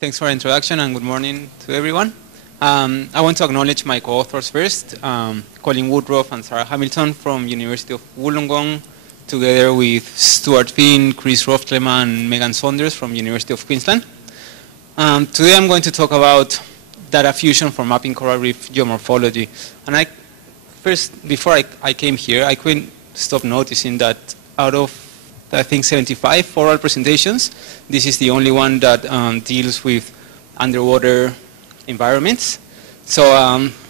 Thanks for the introduction and good morning to everyone. I want to acknowledge my co-authors first, Colin Woodroffe and Sarah Hamylton from University of Wollongong, together with Stuart Phinn, Roelfsema, and Megan Saunders from University of Queensland. Today I'm going to talk about data fusion for mapping coral reef geomorphology. And before I came here, I couldn't stop noticing that out of, I think, 75 oral presentations, this is the only one that deals with underwater environments. So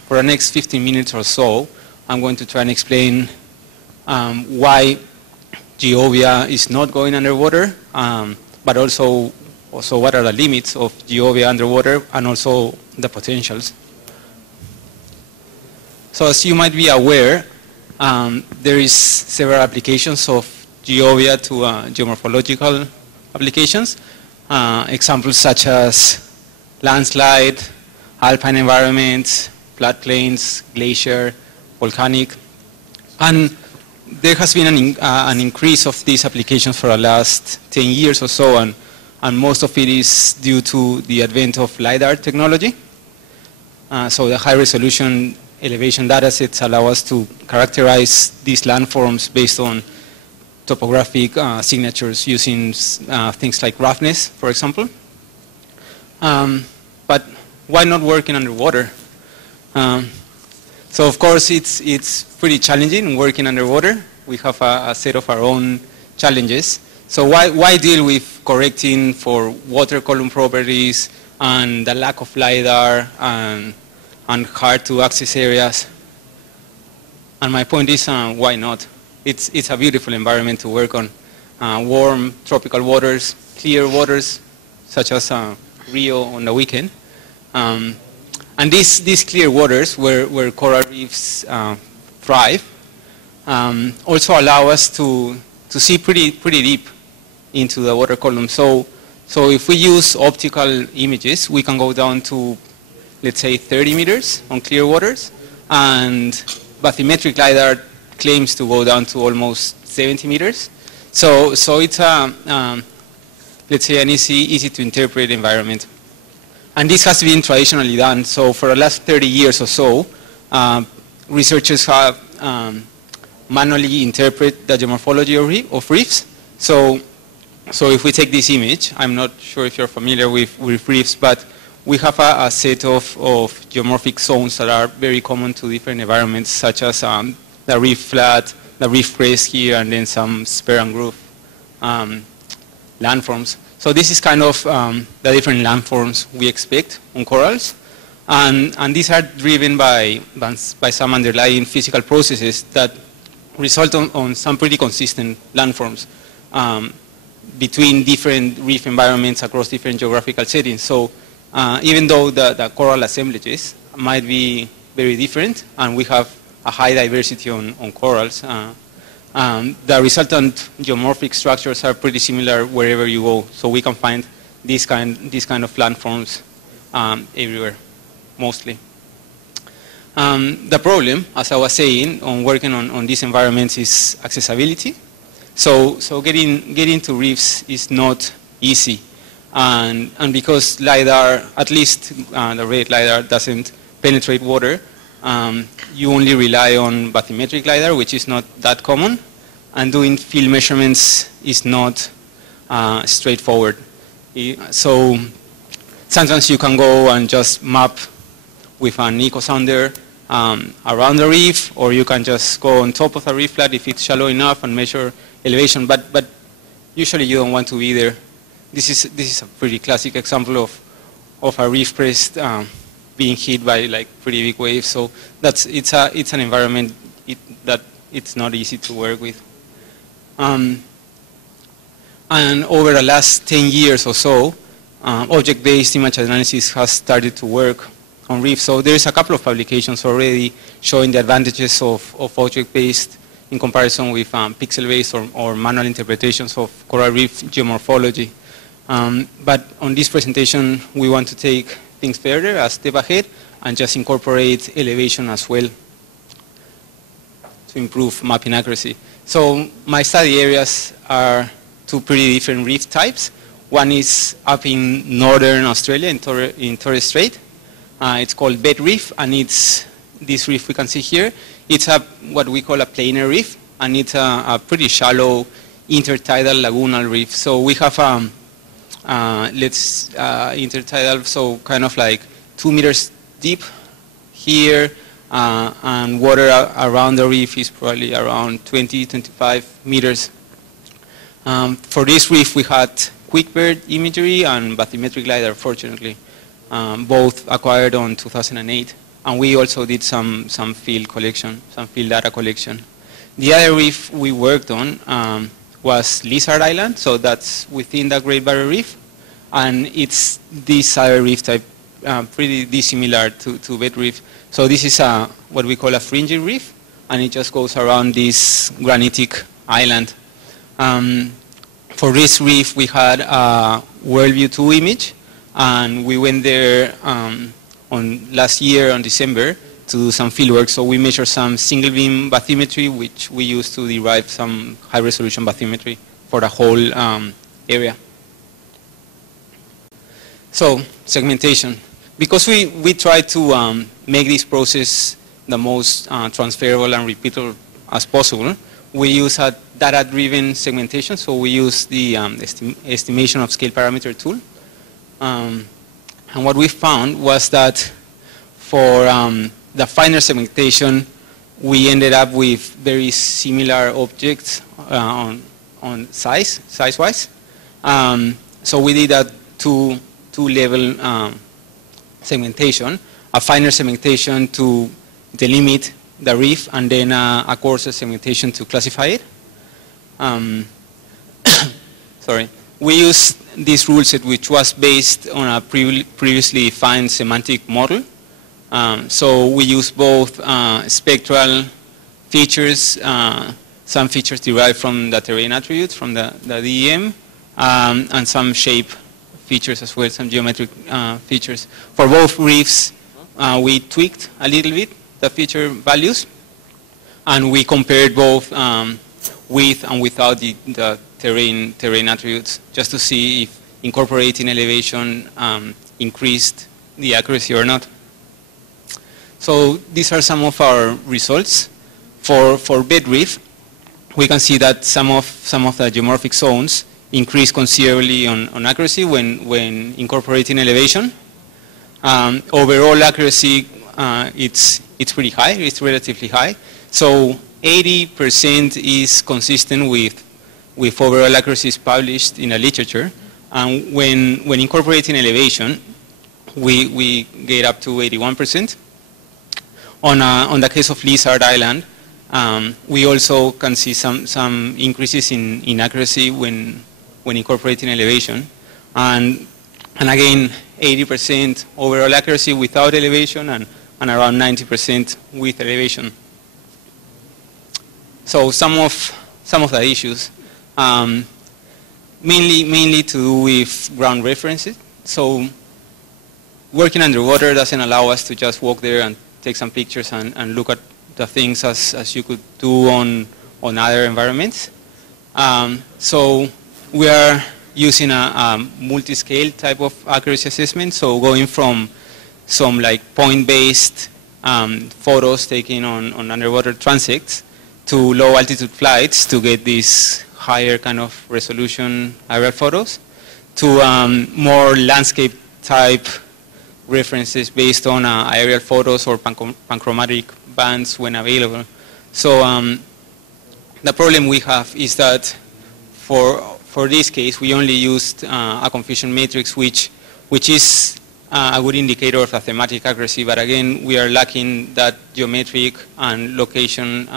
for the next 15 minutes or so, I'm going to try and explain why GEOBIA is not going underwater, but also what are the limits of GEOBIA underwater and also the potentials. So as you might be aware, there is several applications of GEOBIA to geomorphological applications. Examples such as landslide, alpine environments, floodplains, glacier, volcanic. And there has been an increase of these applications for the last 10 years or so, and most of it is due to the advent of LiDAR technology. So the high resolution elevation data sets allow us to characterize these landforms based on topographic signatures using things like roughness, for example. But why not working underwater? So of course it's pretty challenging working underwater. We have a set of our own challenges. So why deal with correcting for water column properties and the lack of LiDAR and hard to access areas? And my point is, why not? It's a beautiful environment to work on. Warm tropical waters, clear waters, such as Rio on the weekend. And these clear waters where coral reefs thrive also allow us to see pretty deep into the water column. So if we use optical images, we can go down to, let's say, 30 meters on clear waters, and bathymetric LiDAR claims to go down to almost 70 meters. So it's let's say an easy to interpret environment. And this has been traditionally done. So for the last 30 years or so, researchers have manually interpreted the geomorphology of reefs. So if we take this image, I'm not sure if you're familiar with reefs, but we have a set of geomorphic zones that are very common to different environments, such as the reef flat, the reef crest here, and then some spur and groove landforms. So this is kind of the different landforms we expect on corals. And these are driven by some underlying physical processes that result on some pretty consistent landforms between different reef environments across different geographical settings. So even though the coral assemblages might be very different, and we have a high diversity on corals, the resultant geomorphic structures are pretty similar wherever you go. So we can find these kind of landforms everywhere, mostly. The problem, as I was saying, on working on these environments is accessibility. So getting to reefs is not easy, and because LiDAR, at least the red LiDAR, doesn't penetrate water, you only rely on bathymetric LiDAR, which is not that common, and doing field measurements is not straightforward. So sometimes you can go and just map with an eco sounder around the reef, or you can just go on top of the reef flat if it's shallow enough and measure elevation, but usually you don't want to be there. This is a pretty classic example of a reef crest being hit by like pretty big waves. So it's an environment that it's not easy to work with. And over the last 10 years or so, object-based image analysis has started to work on reefs. So there's a couple of publications already showing the advantages of object-based in comparison with pixel-based or manual interpretations of coral reef geomorphology. But on this presentation, we want to take things further, a step ahead, and just incorporate elevation as well to improve mapping accuracy. So my study areas are two pretty different reef types. One is up in northern Australia, in Torres Strait. It's called Bed Reef, and it's this reef we can see here. It's what we call a planar reef, and it's a pretty shallow intertidal lagoonal reef. So we have intertidal, so kind of like 2 meters deep here, and water around the reef is probably around 20, 25 meters. For this reef, we had QuickBird imagery and bathymetric LiDAR, fortunately, both acquired on 2008. And we also did some field collection, some field data collection. The other reef we worked on was Lizard Island, so that's within the Great Barrier Reef, and it's this other reef type, pretty dissimilar to Bed Reef. So this is what we call a fringy reef, and it just goes around this granitic island. For this reef, we had a Worldview 2 image, and we went there last year on December to do some fieldwork. So we measured some single beam bathymetry, which we used to derive some high resolution bathymetry for the whole area. So segmentation. Because we try to make this process the most transferable and repeatable as possible, we use a data-driven segmentation. So we use the estimation of scale parameter tool. And what we found was that for the finer segmentation, we ended up with very similar objects on size-wise. So we did a two-level segmentation, a finer segmentation to delimit the reef, and then a coarser segmentation to classify it. Sorry. We used this rule set, which was based on a previously defined semantic model. So we use both spectral features, some features derived from the terrain attributes, from the DEM, and some shape features as well, some geometric features. For both reefs, we tweaked a little bit the feature values, and we compared both with and without the terrain attributes, just to see if incorporating elevation increased the accuracy or not. So these are some of our results. For Bed Reef, we can see that some of the geomorphic zones increase considerably on accuracy when incorporating elevation. Overall accuracy, it's pretty high, it's relatively high. So 80% is consistent with overall accuracies published in the literature. And when incorporating elevation, we get up to 81%. On the case of Lizard Island, we also can see some increases in accuracy when incorporating elevation. And again, 80% overall accuracy without elevation, and around 90% with elevation. So some of the issues, mainly to do with ground references. So working underwater doesn't allow us to just walk there and take some pictures and look at the things as you could do on other environments. So we are using a multi-scale type of accuracy assessment. So going from some like point-based photos taken on underwater transects to low altitude flights to get these higher kind of resolution aerial photos, to more landscape type references based on aerial photos or panchromatic bands when available. So the problem we have is that for this case, we only used a confusion matrix, which is a good indicator of the thematic accuracy, but again, we are lacking that geometric and location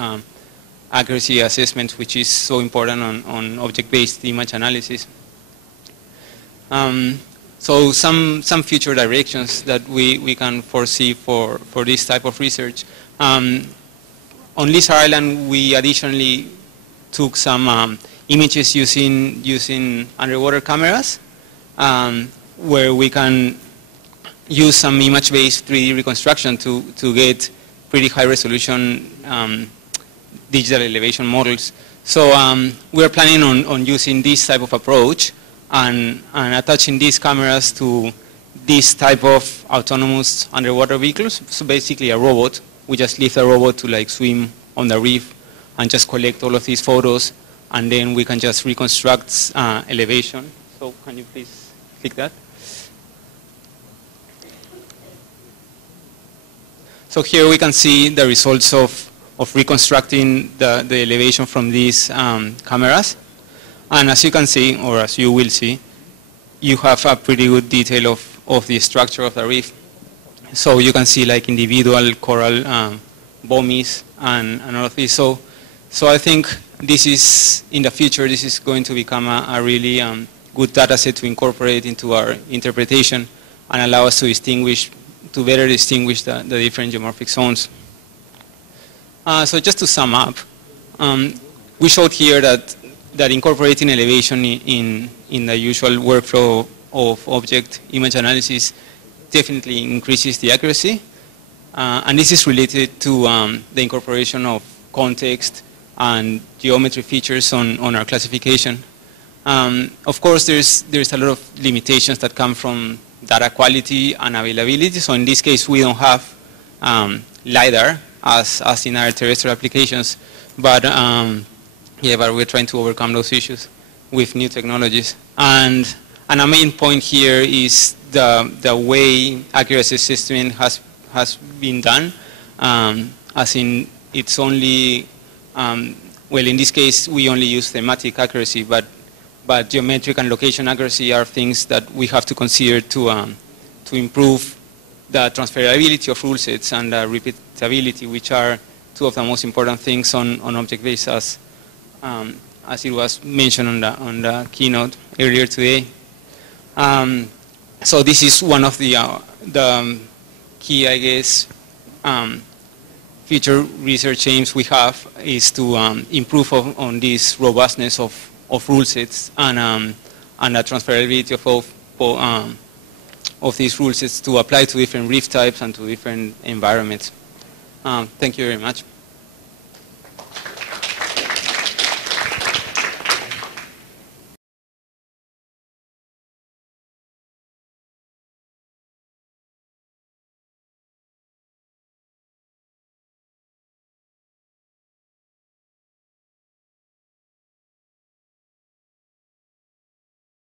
accuracy assessment, which is so important on object-based image analysis. So some future directions that we can foresee for this type of research. On Lizard Island, we additionally took some images using underwater cameras, where we can use some image-based 3D reconstruction to get pretty high resolution digital elevation models. So we are planning on using this type of approach and attaching these cameras to this type of autonomous underwater vehicles. So basically a robot. We just leave the robot to like swim on the reef and just collect all of these photos, and then we can just reconstruct elevation. So can you please click that? So here we can see the results of reconstructing the elevation from these cameras. And as you can see, or as you will see, you have a pretty good detail of the structure of the reef. So you can see like individual coral bomies and all of this. So I think this is, in the future, this is going to become a really good data set to incorporate into our interpretation and allow us to better distinguish the different geomorphic zones. So just to sum up, we showed here that incorporating elevation in the usual workflow of object image analysis definitely increases the accuracy. And this is related to the incorporation of context and geometry features on our classification. Of course, there's a lot of limitations that come from data quality and availability. So in this case, we don't have LiDAR as in our terrestrial applications, but but we're trying to overcome those issues with new technologies. And a main point here is the way accuracy assessment has been done, as in it's only, well, in this case, we only use thematic accuracy, but geometric and location accuracy are things that we have to consider to improve the transferability of rule sets and the repeatability, which are two of the most important things on object-based, as it was mentioned on the keynote earlier today. So this is one of the key, I guess, future research aims we have, is to improve on this robustness of rule sets and the transferability of these rule sets to apply to different reef types and to different environments. Thank you very much.